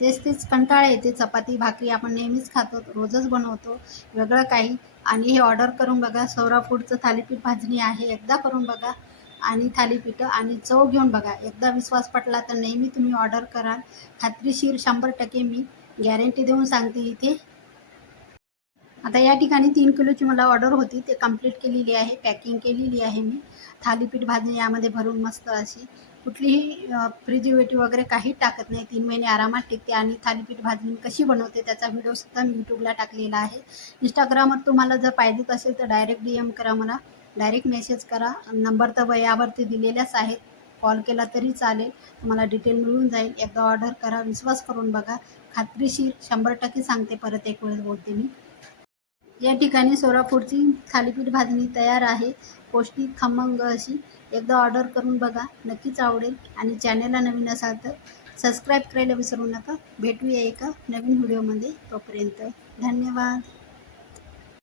तेच तेच कंटाळा येते. चपाती भाकरी आपण नेहमीच खातो, रोजच बनवतो, वेगळं काही. आणि हे ऑर्डर करून बघा, सौरा फूडचं थालीपीठ भाजणी आहे, एकदा करून बघा. आणि थालीपीठं आणि चव घेऊन बघा. एकदा विश्वास पटला तर नेहमी तुम्ही ऑर्डर कराल. खात्रीशीर 100% मी गॅरंटी देऊन सांगते इथे. आता या ठिकाणी 3 किलोची मला ऑर्डर होती, ते कंप्लीट केलेली आहे, पॅकिंग केलेली आहे मी. थालीपीठ भाजणी यामध्ये भरून मस्त अशी. कुठलीही प्रिझर्वेटिव्ह वगैरे काही टाकत नाही. 3 महिने आरामात टिकते. आणि थालीपीठ भाजणी कशी बनवते त्याचा व्हिडिओसुद्धा मी यूट्यूबला टाकलेला आहे. इंस्टाग्रामवर तुम्हाला जर पाहिजेच असेल तर डायरेक्ट DM करा मला, डायरेक्ट मेसेज करा. नंबर तर यावरती दिलेल्याच आहेत, कॉल केला तरी चालेल, तुम्हाला डिटेल मिळून जाईल. एकदा ऑर्डर करा, विश्वास करून बघा. खात्रीशीर 100% सांगते, परत एक वेळेस बोलते मी. या ठिकाणी सोरा फूडची थालीपीठ भाजणी तयार आहे, पौष्टिक खमंग अशी. एकदा ऑर्डर करून बघा, नक्कीच आवडेल. आणि चॅनलला नवीन असाल तर सबस्क्राईब करायला विसरू नका. भेटूया एका नवीन व्हिडिओमध्ये, तोपर्यंत धन्यवाद.